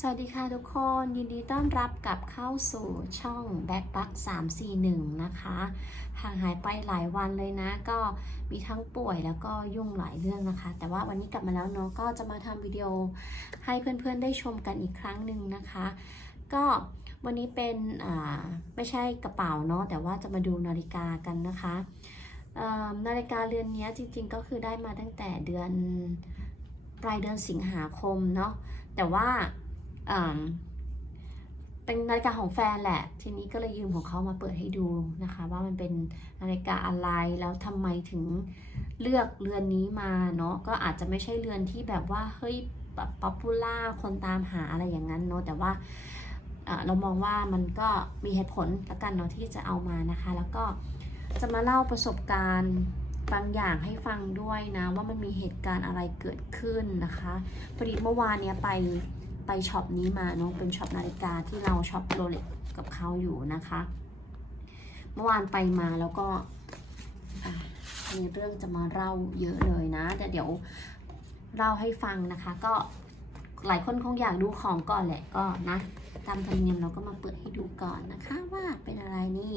สวัสดีค่ะทุกคนยินดีต้อนรับกลับเข้าสู่ช่อง Backpack 341 นะคะห่างหายไปหลายวันเลยนะ ก็มีทั้งป่วยแล้วก็ยุ่งหลายเรื่องนะคะ แต่ว่าวันนี้กลับมาแล้วเนาะก็จะมาทำวิดีโอให้เพื่อนๆได้ชมกันอีกครั้งหนึ่งนะคะ ก็วันนี้เป็นอ่าไม่ใช่กระเป๋าเนาะแต่ว่าจะมาดูนาฬิกากันนะคะนาฬิกาเรือนนี้จริงๆก็คือได้มาตั้งแต่เดือนปลายเดือนสิงหาคมเนาะแต่ว่า เป็นนาฬิกาของแฟนแหละ ทีนี้ก็เลยยืมของเขามาเปิดให้ดูนะคะ ว่ามันเป็นนาฬิกาอะไรแล้วทำไมถึงเลือกเรือนนี้มาเนาะก็อาจจะไม่ใช่เรือนที่แบบว่าเฮ้ยแบบป๊อปปูล่าคนตามหาอะไรอย่างนั้นเนาะแต่ว่าอ่าเรามองว่ามันก็มีเหตุผลละกันเนาะที่จะเอามานะคะ แล้วก็จะมาเล่าประสบการณ์บางอย่างให้ฟังด้วยนะ ว่ามันมีเหตุการณ์อะไรเกิดขึ้นนะคะพอดีเมื่อวานเนี้ยไป ไปช็อปนี้มาเนาะเป็นช็อปนาฬิกาที่เราช็อปโรเล็กกับเขาอยู่นะคะ เมื่อวานไปมาแล้วก็มีเรื่องจะมาเล่าเยอะเลยนะ แต่เดี๋ยวเล่าให้ฟังนะคะ ก็หลายคนคงอยากดูของก่อนแหละก็นะตามธรรมเนียมเราก็มาเปิดให้ดูก่อนนะคะว่าเป็นอะไรนี่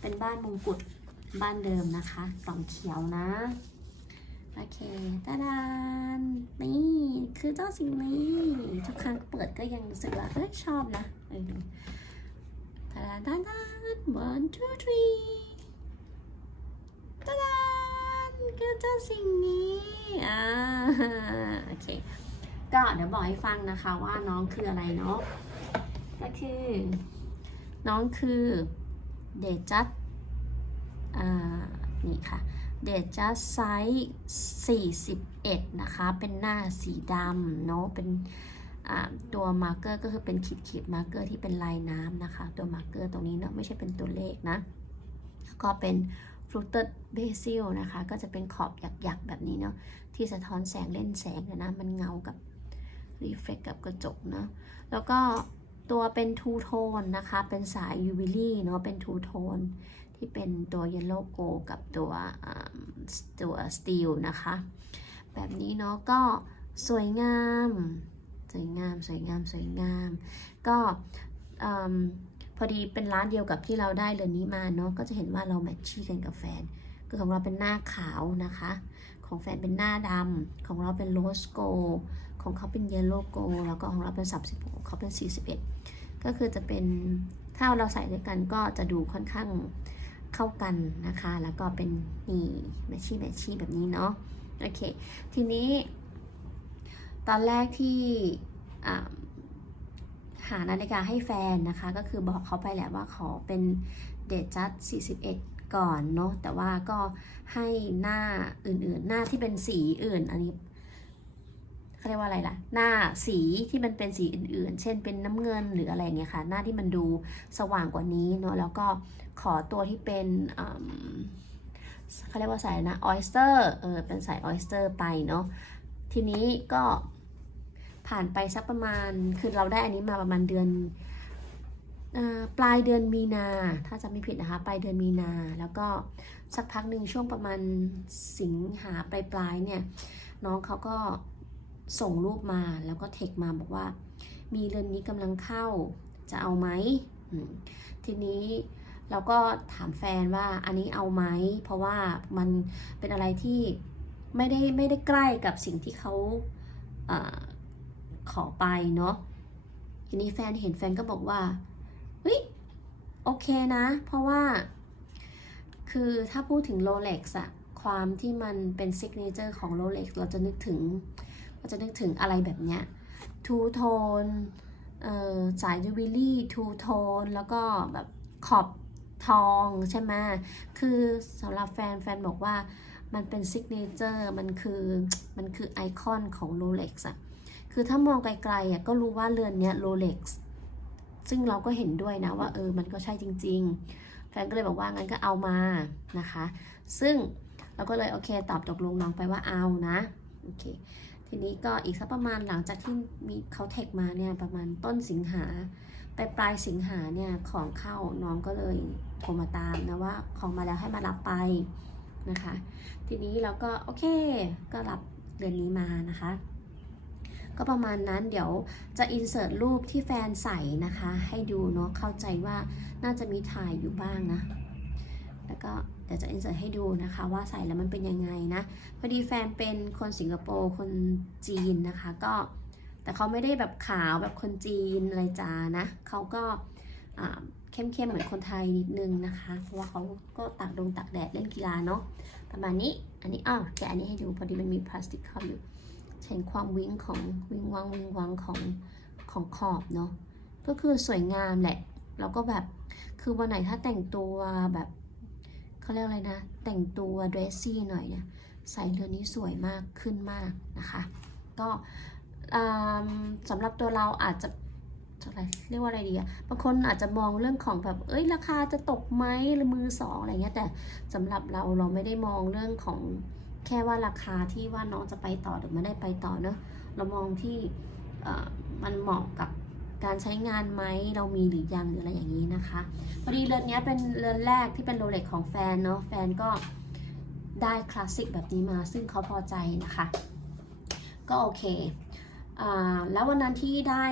เป็นบ้านมงกุฎบ้านเดิมนะคะกล่องเขียวนะ โอเคตาดานนี่ คือเจ้าสิ่งนี้ทุกครั้งเปิดก็ยังรู้สึกว่าเอ้ยชอบนะเออตาดานตาดาน one two three ตาดาคือเจ้าสิ่งนี้อ่าโอเคก็เดี๋ยวบอกให้ฟังนะคะว่าน้องคืออะไรเนาะก็คือ น้องคือเดจัดอ่านี่ค่ะ เดจ u ไซส์41 นะคะ เป็นหน้าสีดำเนาะ เป็นตัวมาร์เกอร์ก็คือเป็นขีดขีดมาร์เกอร์ที่เป็นลายน้ำนะคะ ตัวมาร์เกอร์ตรงนี้เนาะไม่ใช่เป็นตัวเลขนะ แล้วก็เป็น fluted basil นะคะ ก็จะเป็นขอบหยักๆ แบบนี้เนาะ ที่สะท้อนแสงเล่นแสงเนยนะ มันเงากับ reflect กับกระจกเนาะ แล้วก็ตัวเป็น two tone นะคะ เป็นสาย jubilee เนาะ เป็น two tone ที่ ที่เป็นตัว Yellow Go กับตัวตัว Steel นะคะ แบบนี้เนาะก็สวยงาม สวยงามสวยงามสวยงาม ก็อพอดีเป็นร้านเดียวกับที่เราได้เรือนนี้มาเนาะก็จะเห็นว่าเราแมทชี่กันกับแฟนคือของเราเป็นหน้าขาวนะคะ ของแฟนเป็นหน้าดำของเราเป็นโรสโกของเขาเป็นเยลโล่โกแล้วก็ของเราเป็น36ของเขาเป็น41ก็คือจะเป็นถ้าเราใส่ด้วยกันก็จะดูค่อนข้าง เข้ากันนะคะ แล้วก็เป็นนี่แมชชี่แมชชี่แบบนี้เนาะโอเค ทีนี้ ตอนแรกที่หานาฬิกาให้แฟนนะคะ ก็คือบอกเขาไปแหละว่าขอเป็นเดทจัด41 ก่อนเนาะแต่ว่าก็ให้หน้าอื่นๆ หน้าที่เป็นสีอื่น อันนี้ เขาเรียกว่าอะไรล่ะ หน้าสีที่มันเป็นสีอื่นๆ เช่นเป็นน้ำเงินหรืออะไรเงี้ยค่ะ หน้าที่มันดูสว่างกว่านี้เนาะแล้วก็ขอตัวที่เป็นเขาเรียกว่าสายนะออยสเตอร์เออเป็นสายออยสเตอร์ไปเนาะทีนี้ก็ผ่านไปสักประมาณคือเราได้อันนี้มาประมาณเดือนปลายเดือนมีนา ถ้าจำไม่ผิดนะคะ ปลายเดือนมีนา แล้วก็สักพักหนึ่งช่วงประมาณสิงหาปลายปลายเนี่ย น้องเขาก็ ส่งรูปมาแล้วก็เทคมาบอกว่า มีเรือนนี้กำลังเข้าจะเอาไหมทีนี้เราก็ถามแฟนว่าอันนี้เอาไหม เพราะว่ามันเป็นอะไรที่ไม่ได้ไม่ได้ใกล้กับสิ่งที่เขาอขอไปเนาะทีนี้แฟนเห็นแฟนก็บอกว่าเฮ้ยโอเคนะ เพราะว่า คือถ้าพูดถึงโรเล็กซ์อะความที่มันเป็นซิกเนเจอร์ของโรเล็กซ์เราจะนึกถึง เราจะนึกถึงอะไรแบบเนี้ยทูโทนเอ่อสายจูบิลี่ทูโทนแล้วก็แบบขอบทองใช่ไหมคือสำหรับแฟนแฟนบอกว่ามันเป็นซิกเนเจอร์มันคือมันคือไอคอนของโรเล็กซ์อะคือถ้ามองไกลๆอะก็รู้ว่าเรือนเนี้ยโรเล็กซึ่งเราก็เห็นด้วยนะว่าเออมันก็ใช่จริง ๆ แฟนก็เลยบอกว่างั้นก็เอามานะคะ ซึ่งเราก็เลยโอเคตอบตกลงน้องไปว่าเอานะโอเค ทีนี้ก็อีกสักประมาณหลังจากที่มีเขาเทคมาเนี่ยประมาณต้นสิงหาไปปลายสิงหาเนี่ยของเข้าน้องก็เลยโทรมาตามนะว่าของมาแล้วให้มารับไปนะคะ ทีนี้เราก็โอเคก็รับเดือนนี้มานะคะ ก็ประมาณนั้นเดี๋ยวจะอินเสิร์ตรูปที่แฟนใส่นะคะ ให้ดูเนาะเข้าใจว่าน่าจะมีถ่ายอยู่บ้างนะ แล้วก็ เดี๋ยวจะอินเสิร์ตให้ดูนะคะว่าใส่แล้วมันเป็นยังไงนะ พอดีแฟนเป็นคนสิงคโปร์คนจีนนะคะก็แต่เขาไม่ได้แบบขาวแบบคนจีนอะไรจ้านะเขาก็เข้มๆเหมือนคนไทยนิดนึงนะคะเพราะว่าเขาก็ตากดงตากแดดเล่นกีฬาเนาะประมาณนี้อันนี้อ้าวแกอันนี้ให้ดูพอดีมันมีพลาสติกครอบอยู่เห็นความวิ้งของวิงวังวิงวังของของขอบเนาะก็คือสวยงามแหละ แล้วก็แบบคือวันไหนถ้าแต่งตัวแบบ เขาเรียกอะไรนะ แต่งตัวเดรสซี่หน่อยเนี่ยใส่เรือนนี้สวยมากขึ้นมากนะคะ ก็สำหรับตัวเราอาจจะอะไรเรียกว่าอะไรดีอะบางคนอาจจะมองเรื่องของแบบ เอ้ย ราคาจะตกไหมหรือมือสองอะไรเงี้ย แต่สำหรับเราเราไม่ได้มองเรื่องของแค่ว่าราคาที่ว่าน้องจะไปต่อหรือไม่ได้ไปต่อเนอะเรามองที่มันเหมาะกับ การใช้งานไหมเรามีหรือยังหรืออะไรอย่างนี้นะคะพอดีเรือนนี้เป็นเรือนแรกที่เป็นโรเล็กของแฟนเนาะแฟนก็ได้คลาสสิกแบบนี้มาซึ่งเขาพอใจนะคะ ก็โอเคอแล้ววันนั้นที่ได้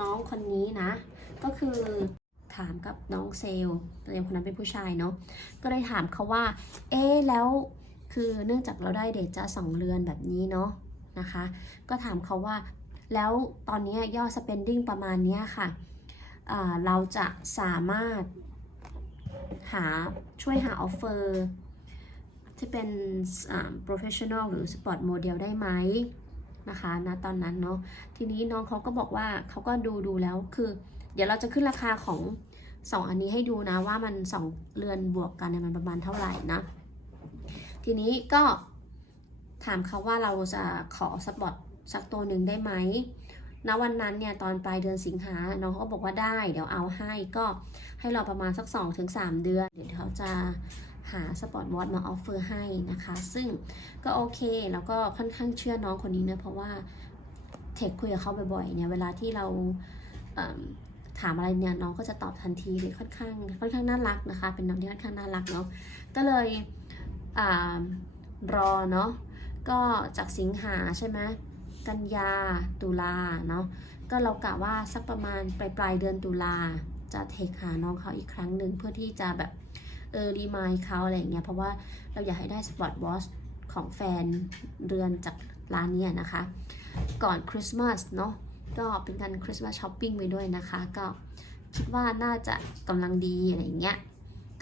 น้องคนนี้นะ ก็คือถามกับน้องเซลเองคนนั้นเป็นผู้ชายเนาะก็ได้ถามเขาว่า เอ๊แล้วคือเนื่องจากเราได้เดทจ้าสองเรือนแบบนี้เนาะนะคะ ก็ถามเขาว่า แล้วตอนนี้ยอด spending ประมาณนี้ค่ะเราจะสามารถหาช่วยหาออฟเฟอร์ที่เป็น professional หรือ sport model ได้ไหมนะคะนะตอนนั้นเนาะทีนี้น้องเขาก็บอกว่าเขาก็ดูดูแล้วคือ เดี๋ยวเราจะขึ้นราคาของ 2 อันนี้ให้ดูนะว่ามัน 2 เรือนบวกกันเนี่ยมันประมาณเท่าไหร่นะ ทีนี้ก็ถามเขาว่าเราจะขอสปอต สักตัวหนึ่งได้ไหมณวันนั้นเนี่ยตอนปลายเดือนสิงหาน้องเขาก็บอกว่าได้เดี๋ยวเอาให้ก็ให้รอประมาณสัก 2-3 เดือน เดี๋ยวเขาจะหาสปอร์ตวอทมาออฟเฟอร์ให้นะคะ ซึ่งก็โอเค แล้วก็ค่อนข้างเชื่อน้องคนนี้เนะเพราะว่าเทคคุยกับเขาบ่อยๆเนี่ยเวลาที่เราเถามอะไรเนี่ยน้องก็จะตอบทันทีเลยค่อนข้างค่อนข้างน่ารักนะคะ เป็นน้องที่ค่อนข้างน่ารักเนาะก็เลยอรอเนาะก็จากสิงหาใช่ไหม กันยาตุลาเนาะก็เรากะว่าสักประมาณปลายปลายเดือนตุลาจะเทคหาน้องเขาอีกครั้งหนึ่งเพื่อที่จะแบบเออรีมายเขาอะไรอย่างเงี้ยเพราะว่าเราอยากให้ได้สปอตวอชของแฟนเรือนจากร้านเนี้ยนะคะ ก่อนคริสต์มาสเนาะก็เป็นการคริสต์มาสช้อปปิ้งไปด้วยนะคะ ก็คิดว่าน่าจะกำลังดีอะไรอย่างเงี้ย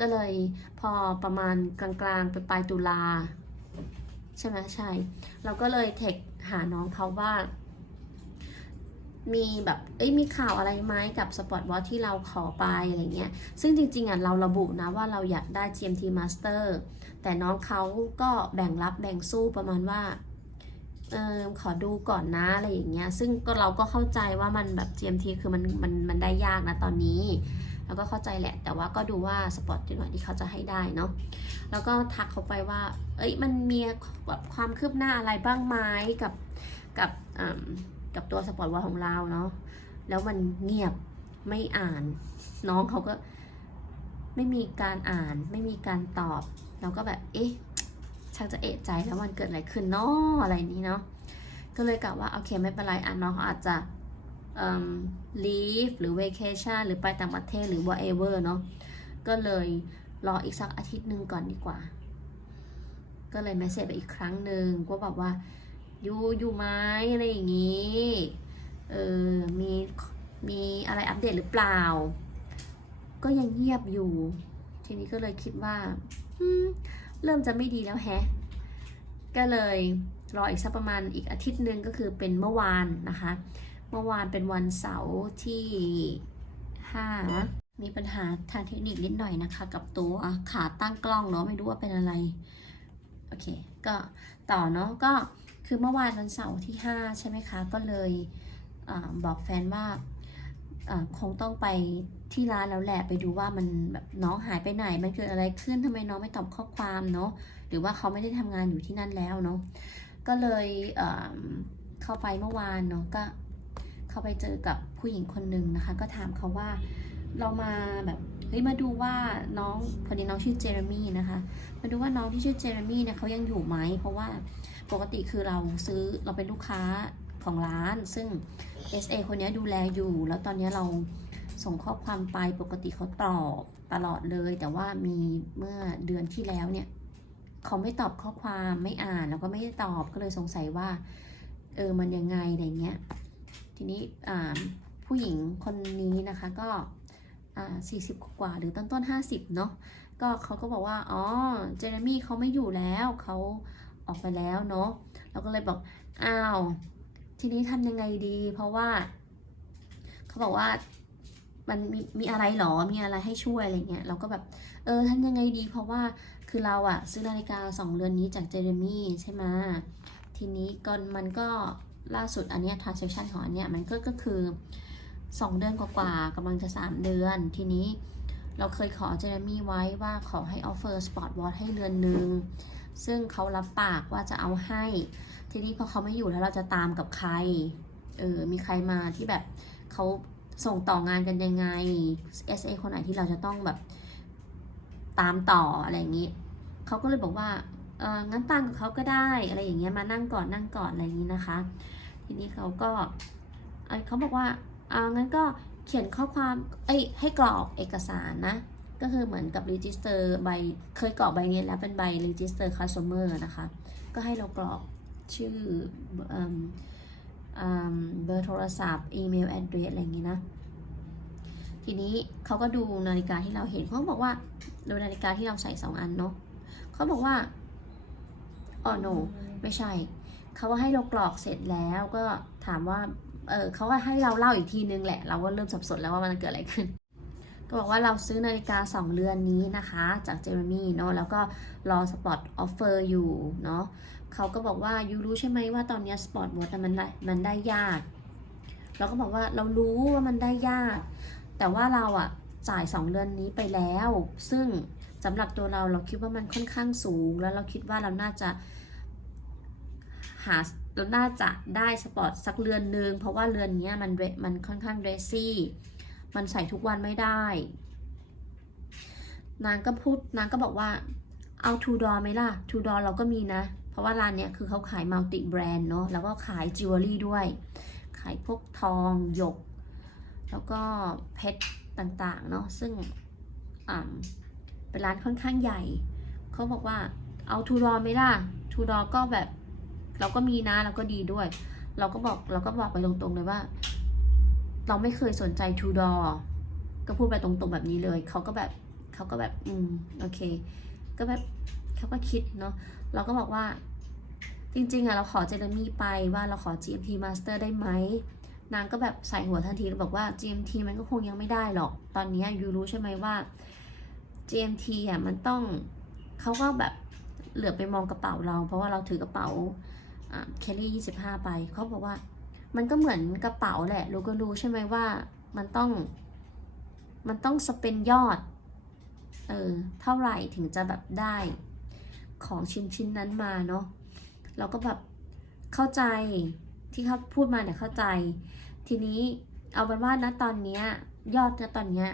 ก็เลยพอประมาณกลางๆไปปลายตุลาใช่ไหมใช่ เราก็เลยเทค หาน้องเขาว่า มีแบบเอ้ยมีข่าวอะไรไหมกับสปอร์ตวอทที่เราขอไปอะไรเงี้ย ซึ่งจริงๆอะเราระบุนะว่าเราอยากได้ GMT Master แต่น้องเขาก็แบ่งรับแบ่งสู้ประมาณว่าเออขอดูก่อนนะอะไรอย่างเงี้ย ซึ่งก็เราก็เข้าใจว่ามันแบบ GMT คือมันมันมันได้ยากนะตอนนี้ เราก็เข้าใจแหละ แต่ว่าก็ดูว่าสปอร์ตที่หนที่เขาจะให้ได้เนาะแล้วก็ทักเขาไปว่า เอ้ยมันมีแบบความคืบหน้าอะไรบ้างไหมกับกับอ่ากับตัวสปอร์ตวอลของเราเนาะแล้วมันเงียบไม่อ่าน น้องเขาก็ไม่มีการอ่าน ไม่มีการตอบเราก็แบบเอ๊ะชักจะเอะใจแล้วมันเกิดอะไรขึ้นเนาะอะไรนี้เนาะก็เลยกะว่าโอเคไม่เป็นไรอะน้องเขาอาจจะ leave หรือ vacation หรือไปต่างประเทศหรือ whatever เนาะก็เลยรออีกสักอาทิตย์หนึ่งก่อนดีกว่า ก็เลย m ม s เ a g e ไปอีกครั้งหนึ่งก็แบบว่าอยู่อยู่ไหมอะไรอย่างนี้เออมีมีอะไรอัปเดตหรือเปล่า ก็ยังเงียบอยู่ ทีนี้ก็เลยคิดว่าเริ่มจะไม่ดีแล้วแฮะ ก็เลยรออีกสักประมาณอีกอาทิตย์หนึ่งก็คือเป็นเมื่อวานนะคะ เมื่อวานเป็นวันเสาร์ที่ห้ามีปัญหาทางเทคนิคนิดหน่อยนะคะ กับตัวขาตั้งกล้องเนาะไม่รู้ว่าเป็นอะไร โอเค ก็ต่อเนาะก็คือเมื่อวานวันเสาร์ที่ 5 ใช่ไหมคะ ก็เลยอบอกแฟนว่าคงต้องไปที่ร้านแล้วแหละไปดูว่ามันแบบน้องหายไปไหน มันเกิดอะไรขึ้นทำไมน้องไม่ตอบข้อความเนาะหรือว่าเขาไม่ได้ทำงานอยู่ที่นั่นแล้วเนาะก็เลยเเข้าไปเมื่อวานเนาะก็ เขาไปเจอกับผู้หญิงคนหนึ่งนะคะ ก็ถามเขาว่าเรามาแบบเฮ้ยมาดูว่าน้องคนนี้น้องชื่อเจเรมี่นะคะ มาดูว่าน้องที่ชื่อเจเรมี่เนี่ยเขายังอยู่ไหมเพราะว่าปกติคือเราซื้อเราเป็นลูกค้าของร้าน ซึ่ง SA คนนี้ดูแลอยู่ แล้วตอนนี้เราส่งข้อความไปปกติเขาตอบตลอดเลย แต่ว่ามีเมื่อเดือนที่แล้วเนี่ยเขาไม่ตอบข้อความไม่อ่านแล้วก็ไม่ได้ตอบก็เลยสงสัยว่า เออมันยังไงอะไรเงี้ย ทีนี้ผู้หญิงคนนี้นะคะก็สี่สิบกว่าหรือต้นต้นห้าสิบเนาะก็เขาก็บอกว่า อ๋อ เจเรมี่เขาไม่อยู่แล้วเขาออกไปแล้วเนาะเราก็เลยบอก อ้าว ทีนี้ทำยังไงดี เพราะว่า เขาบอกว่ามันมีมีอะไรหรอ มีอะไรให้ช่วยอะไรเงี้ย เราก็แบบ เออทำยังไงดี เพราะว่าคือเราอะซื้อนาฬิกาสองเรือนนี้จากเจเรมี่ใช่ไหมทีนี้ก็มันก็ ล่าสุดอันเนี้ย transaction ของอันเนี้ยมันก็ก็คือ 2 เดือนกว่าๆกำลังจะ 3 เดือน ทีนี้เราเคยขอเจเรมี่ไว้ว่าขอให้ offer sport watch ให้เรือนหนึ่งซึ่งเขารับปากว่าจะเอาให้ ทีนี้พอเขาไม่อยู่แล้วเราจะตามกับใคร เออ มีใครมาที่แบบเขาส่งต่องานกันยังไง SA คนไหนที่เราจะต้องแบบตามต่ออะไรอย่างนี้ เขาก็เลยบอกว่า เอองั้นตั้งกับเขาก็ได้ อะไรอย่างเงี้ย มานั่งก่อนนั่งก่อนอะไรอย่างนี้นะคะ ทีนี้เขาก็เขาบอกว่าอ่างั้นก็เขียนข้อความเอ้ให้กรอกเอกสารนะ ก็คือเหมือนกับ register ใบเคยกรอกใบนี้แล้วเป็นใบ register customer นะคะ ก็ให้เรากรอกชื่อเบอร์โทรศัพท์อีเมล address อะไรอย่างงี้นะ ทีนี้เขาก็ดูนาฬิกาที่เราเห็นเขาบอกว่าดูนาฬิกาที่เราใส่สองอันเนาะเขาบอกว่าอ๋อ no ไม่ใช่ เขาว่าให้เรากรอกเสร็จแล้วก็ถามว่า เออเขาก็ให้เราเล่าอีกทีนึงแหละ เราก็เริ่มสับสนแล้วว่ามันเกิดอะไรขึ้น ก็บอกว่าเราซื้อนาฬิกา 2 เรือนนี้นะคะ จากเจอร์มี่เนาะ แล้วก็รอสปอตออฟเฟอร์อยู่เนาะเขาก็บอกว่ายูรู้ใช่ไหมว่าตอนนี้สปอตวอทมันได้มันได้ยาก เราก็บอกว่าเรารู้ว่ามันได้ยาก แต่ว่าเราอะจ่าย 2 เดือนนี้ไปแล้ว ซึ่งสำหรับตัวเราเราคิดว่ามันค่อนข้างสูง แล้วเราคิดว่าเราน่าจะ หาเราน่าจะได้สปอร์ตสักเรือนหนึ่งเพราะว่าเรือนนี้มันมันค่อนข้างเดรซี่ มันใส่ทุกวันไม่ได้ นางก็พูดนางก็บอกว่าเอาทูดอไหมล่ะทูดอเราก็มีนะ เพราะว่าร้านเนี้ยคือเขาขายมัลติแบรนด์เนาะแล้วก็ขายจิวเวลรี่ด้วย ขายพวกทองหยก แล้วก็เพชรต่างๆเนาะซึ่งเป็นร้านค่อนข้างใหญ่ เขาบอกว่าเอาทูดอไหมล่ะทูดอก็แบบ เราก็มีนะเราก็ดีด้วย เราก็บอกเราก็บอกไปตรงๆเลยว่า เราไม่เคยสนใจทูดอก็พูดไปตรงๆแบบนี้เลย เขาก็แบบเขาก็แบบ อืมโอเค ก็แบบเขาก็คิดเนาะเราก็บอกว่า จริงๆอะเราขอเจเรมี่ไปว่าเราขอ GMT Master ได้ไหมนางก็แบบใส่หัวทันทีแล้วบอกว่า GMT มันก็คงยังไม่ได้หรอก ตอนนี้ยูรู้ใช่ไหมว่า GMT อะมันต้องเขาก็แบบเหลือไปมองกระเป๋าเรา เพราะว่าเราถือกระเป๋า เคลลี่ยี่สิบห้าไป เขาบอกว่า มันก็เหมือนกระเป๋าแหละ รู้ก็รู้ใช่ไหมว่ามันต้อง มันต้องสเปนยอด เออ เท่าไหร่ถึงจะแบบได้ของชิ้นชิ้นนั้นมาเนาะ เราก็แบบเข้าใจที่เขาพูดมาเนี่ยเข้าใจ ทีนี้เอาเป็นว่าณตอนเนี้ยยอดณตอนเนี้ย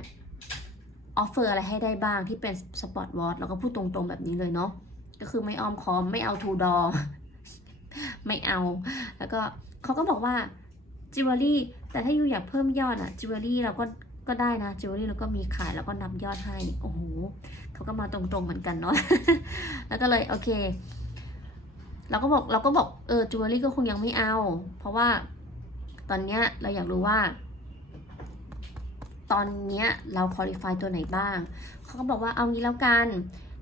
ออฟเฟอร์อะไรให้ได้บ้างที่เป็นสปอร์ตวอทเราก็พูดตรงๆแบบนี้เลยเนาะ ก็คือไม่ออมคอมไม่เอาทูดอ ไม่เอา แล้วก็เขาก็บอกว่าจิวเวลรี่แต่ถ้ายูอยากเพิ่มยอดอะจิวเวลรี่เราก็ก็ได้นะจิวเวลรี่เราก็มีขายแล้วก็นับยอดให้ โอ้โหเขาก็มาตรงๆเหมือนกันเนาะแล้วก็เลยโอเคเราก็บอกเราก็บอกเออจิวเวลรี่ก็คงยังไม่เอา เพราะว่าตอนเนี้ยเราอยากรู้ว่า ตอนเนี้ยเราคุริฟายตัวไหนบ้าง เขาก็บอกว่าเอางี้แล้วกัน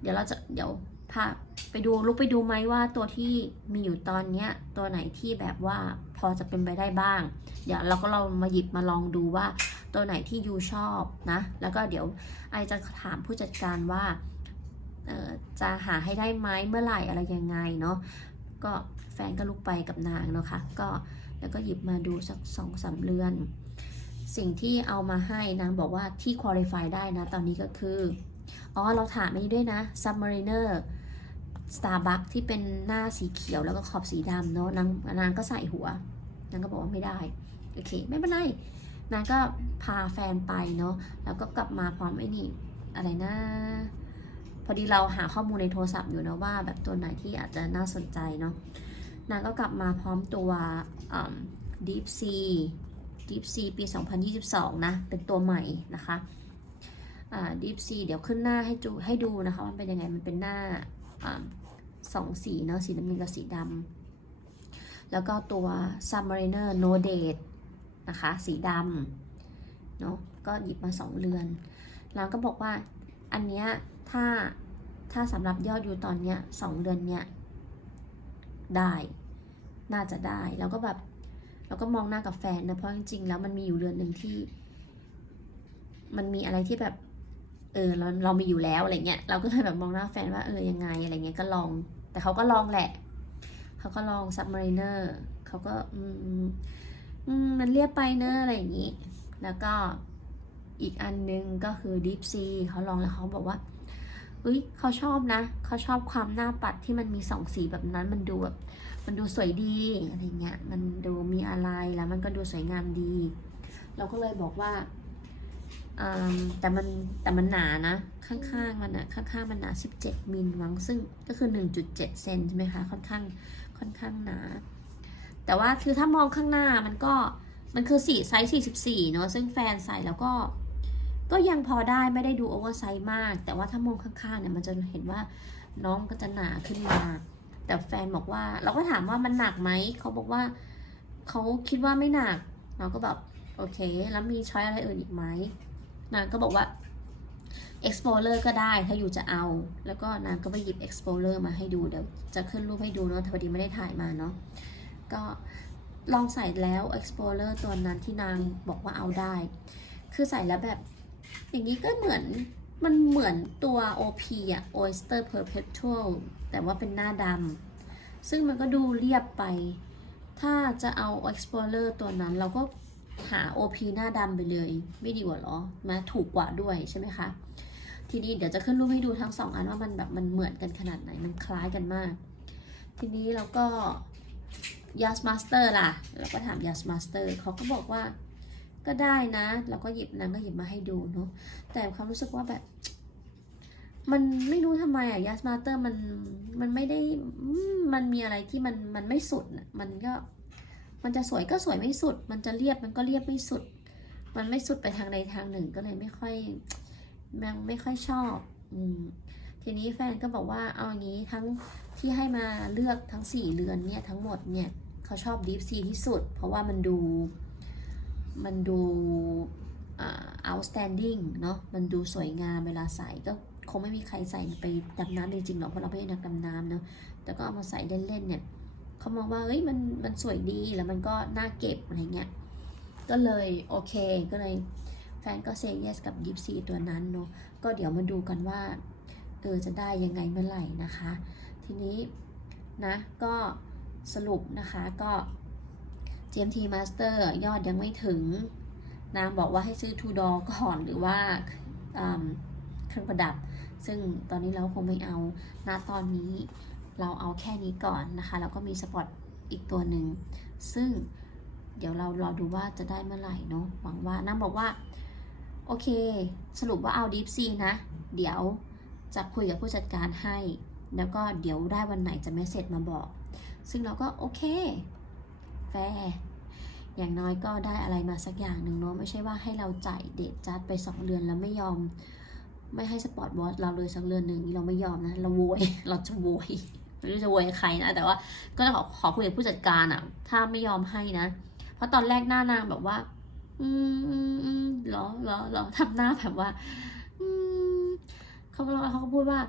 เดี๋ยวเราจะเดี๋ยว พาไปดูลุกไปดูไหมว่าตัวที่มีอยู่ตอนเนี้ยตัวไหนที่แบบว่าพอจะเป็นไปได้บ้าง เดี๋ยวเราก็ลองมาหยิบมาลองดูว่า ตัวไหนที่ยูชอบนะ แล้วก็เดี๋ยวไอจะถามผู้จัดการว่าจะหาให้ได้ไหมเมื่อไหร่อะไรยังไงเนาะก็แฟนก็ลุกไปกับนางเนาะค่ะก็แล้วก็หยิบมาดูสักสองสามเรือน สิ่งที่เอามาให้นางบอกว่าที่คุริฟายได้นะ ตอนนี้ก็คือ อ๋อ เราถามอันนี้ด้วยนะ Submariner Starbucks ที่เป็นหน้าสีเขียวแล้วก็ขอบสีดำเนาะนางนางก็ใส่หัวนางก็บอกว่าไม่ได้โอเคไม่เป็นไรนางก็พาแฟนไปเนาะแล้วก็กลับมาพร้อมไอ้นี่อะไรนะ พอดีเราหาข้อมูลในโทรศัพท์อยู่นะว่า แบบตัวไหนที่อาจจะน่าสนใจเนาะนางก็กลับมาพร้อมตัว Deep Sea Deep Sea ปี 2022 นะ เป็นตัวใหม่นะคะอ่า Deep Sea เดี๋ยวขึ้นหน้าให้ดูให้ดูนะคะว่ามันเป็นยังไงมันเป็นหน้า อ่าสองสีเนาะสีน้ำเงินกับสีดำแล้วก็ตัว Submariner No Date นะคะ สีดำเนาะก็หยิบมาสองเรือน แล้วก็บอกว่าอันเนี้ยถ้าถ้าสำหรับยอดอยู่ตอนเนี้ยสองเดือนเนี้ยได้น่าจะได้แล้วก็แบบเราก็มองหน้ากับแฟนนะเพราะจริงๆแล้วมันมีอยู่เดือนหนึ่งที่ มันมีอะไรที่แบบ เออเราเรามีอยู่แล้วอะไรเงี้ยเราก็เลยแบบมองหน้าแฟนว่าเออยังไงอะไรเงี้ยก็ลอง แต่เขาก็ลองแหละ เขาก็ลอง Submariner เขาก็อืมอืมมันเรียบไปเนอะอะไรอย่างนี้ แล้วก็อีกอันนึงก็คือ Deep Sea เขาลองแล้วเขาบอกว่าเฮ้ยเขาชอบนะเขาชอบความหน้าปัดที่มันมีสองสีแบบนั้นมันดูแบบมันดูสวยดีอะไรเงี้ยมันดูมีอะไรแล้วมันก็ดูสวยงามดี เราก็เลยบอกว่า แต่มันแต่มันหนานะ ข้างๆมันอะข้างๆมันหนา 17 มิลมั้งซึ่งก็คือ 1.7 เซนใช่ไหมคะค่อนข้างค่อนข้างหนา แต่ว่าคือถ้ามองข้างหน้ามันก็มันคือสี่ไซส์44เนอะซึ่งแฟนใส่แล้วก็ ก็ยังพอได้ไม่ได้ดูโอเวอร์ไซส์มาก แต่ว่าถ้ามองข้างๆเนี่ยมันจะเห็นว่าน้องก็จะหนาขึ้นมา แต่แฟนบอกว่า เราก็ถามว่ามันหนักไหมเขาบอกว่าเขาคิดว่าไม่หนักเราก็แบบโอเค แล้วมีช้อยอะไรอื่นอีกไหม นางก็บอกว่า explorer ก็ได้ถ้าอยู่จะเอา แล้วก็นางก็ไปหยิบ explorer มาให้ดูเดี๋ยวจะขึ้นรูปให้ดูเนาะแต่พอดีไม่ได้ถ่ายมาเนาะก็ลองใส่แล้ว explorer ตัวนั้นที่นางบอกว่าเอาได้ คือใส่แล้วแบบ อย่างนี้ก็เหมือนมันเหมือนตัว OP อะ Oyster Perpetual แต่ว่าเป็นหน้าดำซึ่งมันก็ดูเรียบไป ถ้าจะเอา Explorer ตัวนั้นเราก็ หา OP หน้าดำไปเลย ไม่ดีกว่าเหรอ มาถูกกว่าด้วยใช่ไหมคะ ทีนี้เดี๋ยวจะขึ้นรูปให้ดูทั้งสองอันว่ามันแบบมันเหมือนกันขนาดไหน มันคล้ายกันมาก ทีนี้เราก็ Yas Master ล่ะ เราก็ถาม Yas Master เขาก็บอกว่าก็ได้นะ เราก็หยิบนางก็หยิบมาให้ดูเนาะ แต่ความรู้สึกว่าแบบ มันไม่รู้ทำไมอะยัสมาเตอร์มันมันไม่ได้ มันมีอะไรที่มันมันไม่สุดนะมันก็ มันจะสวยก็สวยไม่สุด มันจะเรียบมันก็เรียบไม่สุด มันไม่สุดไปทางใดทางหนึ่งก็เลยไม่ค่อยมันไม่ค่อยชอบอืมทีนี้แฟนก็บอกว่าเอาอย่างนี้ทั้งที่ให้มาเลือกทั้งสี่เรือนเนี่ยทั้งหมดเนี่ยเขาชอบดีฟซีที่สุด เพราะว่ามันดูมันดูอ่า outstanding เนาะมันดูสวยงามเวลาใส่ก็คงไม่มีใครใส่ไปดำน้ำจริงๆหรอกเพราะเราไม่ใช่นักดำน้ำเนาะแต่ก็เอามาใส่เล่นๆเนี่ย เขามองว่าเฮ้ยมันมันสวยดีแล้วมันก็น่าเก็บอะไรเงี้ยก็เลยโอเคก็เลยแฟนก็เซ y yes กับยิปซีตัวนั้นเนาะก็เดี๋ยวมาดูกันว่าเออจะได้ยังไงเมื่อไหร่นะคะ ทีนี้นะก็สรุปนะคะก็ GMT Master ยอดยังไม่ถึง นางบอกว่าให้ซื้อทูดอก่อนหรือว่าเครื่องประดับ ซึ่งตอนนี้เราคงไม่เอาณตอนนี้ เราเอาแค่นี้ก่อนนะคะแล้วก็มีสปอตอีกตัวหนึ่งซึ่งเดี๋ยวเรารอดูว่าจะได้เมื่อไหร่เนาะหวังว่านางบอกว่า โอเค สรุปว่าเอา Deep Sea นะ เดี๋ยวจะคุยกับผู้จัดการให้ แล้วก็เดี๋ยวได้วันไหนจะเมสเซจมาบอก ซึ่งเราก็โอเค แฟร์อย่างน้อยก็ได้อะไรมาสักอย่างหนึ่งเนาะไม่ใช่ว่าให้เราจ่ายเดทจัดไปสองเดือนแล้วไม่ยอม ไม่ให้สปอร์ตบอสเราเลยสักเดือนหนึ่งนี่เราไม่ยอมนะ เราโวยเราจะโวย ไม่รู้จะโวยใครนะ แต่ว่าก็ขอขอคุยกับผู้จัดการอะถ้าไม่ยอมให้นะ เพราะตอนแรกหน้านางแบบว่า อืมอืมอืมหรอหรอหรอทำหน้าแบบว่า อืมเขาก็เขาก็พูดว่า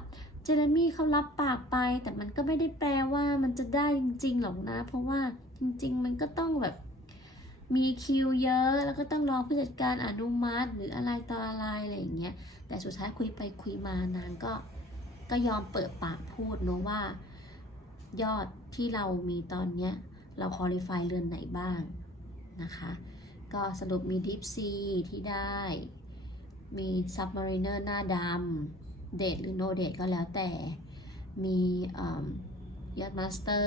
เจเรมี่เขารับปากไป แต่มันก็ไม่ได้แปลว่ามันจะได้จริง ๆ หรอกนะ เพราะว่าจริง ๆ มันก็ต้องแบบมีคิวเยอะ แล้วก็ต้องรอผู้จัดการอนุมัติหรืออะไรต่ออะไรอะไรอย่างเงี้ย แต่สุดท้ายคุยไปคุยมานางก็ก็ยอมเปิดปากพูดเนอะว่า ยอดที่เรามีตอนเนี้ย เราคอลิฟายเรือนไหนบ้างนะคะ ก็สรุปมี Deep Sea ที่ได้ มี Submariner หน้าดำเดทหรือ No เดทก็แล้วแต่ มียอด Master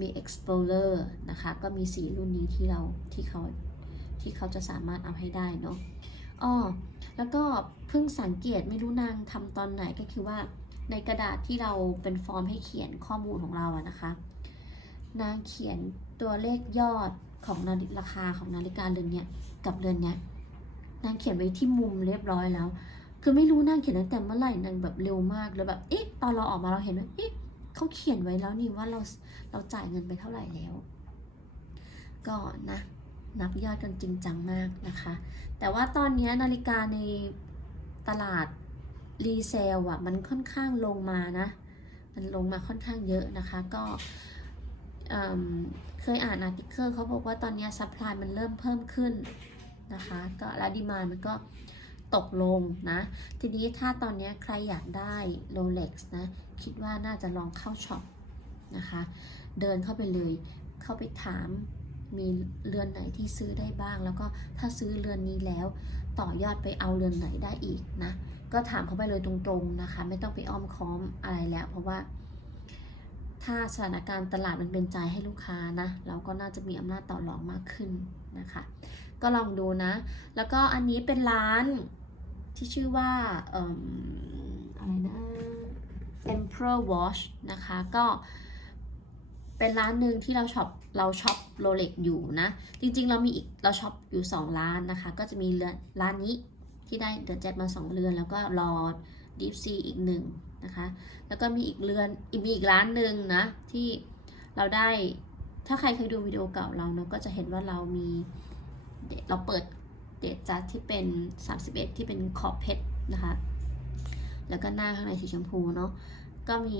มี Explorer นะคะ ก็มี4รุ่นนี้ที่เราที่เขาที่เขาจะสามารถเอาให้ได้เนาะอ้อแล้วก็เพิ่งสังเกตไม่รู้นางทำตอนไหนก็คือว่า ในกระดาษที่เราเป็นฟอร์มให้เขียนข้อมูลของเราอะนะคะ นางเขียนตัวเลขยอดของนาฬิราคาของนาฬิกาเรือนเนี้ยกับเรือนเนี้ยนางเขียนไว้ที่มุมเรียบร้อยแล้ว คือไม่รู้นางเขียนตั้งแต่เมื่อไหร่นางแบบเร็วมากแล้วแบบเอ๊ะตอนเราออกมาเราเห็นว่าเอ๊ะเขาเขียนไว้แล้วนี่ว่าเราเราจ่ายเงินไปเท่าไหร่แล้ว ก็นะนับยอดกันจริงจังมากนะคะ แต่ว่าตอนนี้นาฬิกาในตลาด รีเซลอะมันค่อนข้างลงมานะ มันลงมาค่อนข้างเยอะนะคะก็เเคยอ่านอาร์ติเคิลเขาบอกว่าตอนเนี้ซัพพลายมันเริ่มเพิ่มขึ้นนะคะก็แล้วดีมานมันก็ตกลงนะ ทีนี้ถ้าตอนเนี้ยใครอยากได้ Rolex นะ คิดว่าน่าจะลองเข้าช็อปนะคะ เดินเข้าไปเลย เข้าไปถามมีเรือนไหนที่ซื้อได้บ้าง แล้วก็ถ้าซื้อเรือนนี้แล้ว ต่อยอดไปเอาเรือนไหนได้อีกนะ ก็ถามเขาไปเลยตรงๆนะคะ ไม่ต้องไปอ้อมค้อมอะไรแล้ว เพราะว่า ถ้าสถานการณ์ตลาดมันเป็นใจให้ลูกค้านะ เราก็น่าจะมีอำนาจต่อรองมากขึ้นนะคะ ก็ลองดูนะ แล้วก็อันนี้เป็นร้านที่ชื่อว่าเอิ่มอะไรนะ Emperor Watch นะคะ ก็ เป็นร้านหนึ่งที่เราช็อปเราช็อปโรเล็กอยู่นะ จริงๆ เรามีอีกเราช็อปอยู่ 2 ร้านนะคะ ก็จะมีเรือนร้านนี้ที่ได้เดอะเจ็ตมา 2 เรือน แล้วก็ลอดดีฟซีอีกหนึ่งนะคะ แล้วก็มีอีกเรือนอีกมีอีกร้านหนึ่งนะ ที่เราได้ถ้าใครเคยดูวิดีโอเก่าเราเนาะก็จะเห็นว่าเรามีเดเราเปิดเดทจัดที่เป็น 31 ที่เป็นขอบเพชรนะคะ แล้วก็หน้าข้างในสีชมพูเนาะก็มี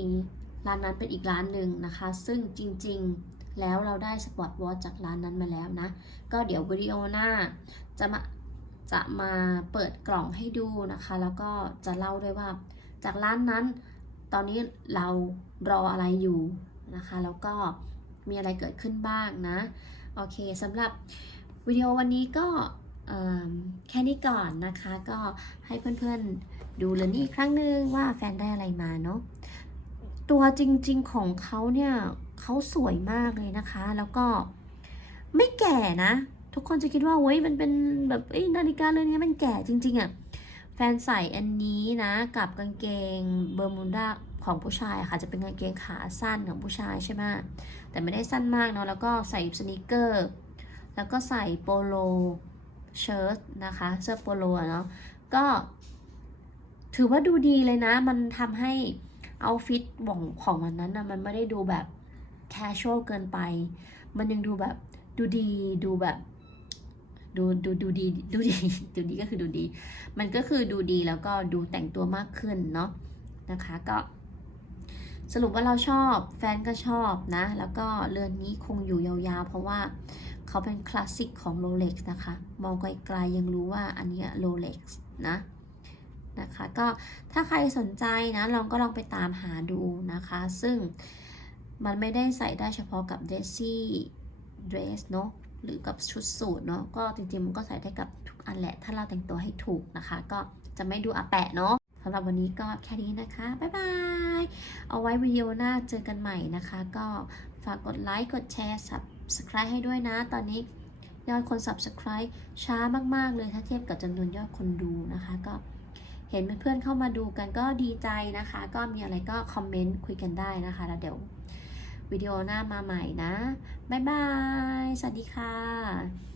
ร้านนั้นเป็นอีกร้านหนึ่งนะคะ ซึ่งจริงๆแล้วเราได้สปอตวอทจากร้านนั้นมาแล้วนะ ก็เดี๋ยววิดีโอหน้าจะมาจะมาเปิดกล่องให้ดูนะคะ แล้วก็จะเล่าด้วยว่า จากร้านนั้นตอนนี้เรารออะไรอยู่นะคะ แล้วก็มีอะไรเกิดขึ้นบ้างนะ โอเคสำหรับวิดีโอวันนี้ก็แค่นี้ก่อนนะคะ ก็ให้เพื่อนๆดูเลยนี่อีกครั้งหนึงว่าแฟนได้อะไรมาเนาะ ตัวจริงๆของเขาเนี่ยเขาสวยมากเลยนะคะ แล้วก็ไม่แก่นะ ทุกคนจะคิดว่าเว้ยมันเป็นแบบนาฬิกาเรือนนี้มันแก่จริง ๆอะ่ะแฟนใส่อันนี้นะ กับกางเกงเบอร์มูดาของผู้ชายค่ะ จะเป็นกางเกงขาสั้นของผู้ชายใช่ไหมแต่ไม่ได้สั้นมากเนาะแล้วก็ใส่สนิเกอร์ แล้วก็ใส่โปโลเชิ้ตนะคะ เสื้อโปโลเนาะก็ถือว่าดูดีเลยนะ มันทำให้ เอาฟิตของของวันนั้นนะมันไม่ได้ดูแบบ casual เกินไป มันยังดูแบบดูดีดูแบบดูดูดูดีดูดีดูดีก็คือดูดี มันก็คือดูดีแล้วก็ดูแต่งตัวมากขึ้นเนาะนะคะก็ สรุปว่าเราชอบแฟนก็ชอบนะ แล้วก็เรือนนี้คงอยู่ยาวๆ เพราะว่าเขาเป็นคลาสสิกของ Rolex นะคะ มองไกลๆยังรู้ว่าอันนี้ย Rolex นะ นะคะ ก็ถ้าใครสนใจนะลองก็ลองไปตามหาดูนะคะ ซึ่งมันไม่ได้ใส่ได้เฉพาะกับ d r e s s y dress เนอะหรือกับชุดสูทเนาะก็จริงๆมันก็ใส่ได้กับทุกอันแหละ ถ้าเราแต่งตัวให้ถูกนะคะ ก็จะไม่ดูอาแปะเนาะสำหรับวันนี้ก็แค่นี้นะคะ บ๊ายบาย เอาไว้วิดีโอหน้าเจอกันใหม่นะคะ ก็ฝากกดไลค์ กดแชร์ subscribe ให้ด้วยนะ ตอนนี้ยอดคน subscribe ช้ามาก ๆ เลยถ้าเทียบกับจำนวนยอดคนดูนะคะ ก็ เห็นเพื่อนๆเข้ามาดูกันก็ดีใจนะคะ ก็มีอะไรก็คอมเมนต์คุยกันได้นะคะ แล้วเดี๋ยววิดีโอหน้ามาใหม่นะ บ๊ายบาย สวัสดีค่ะ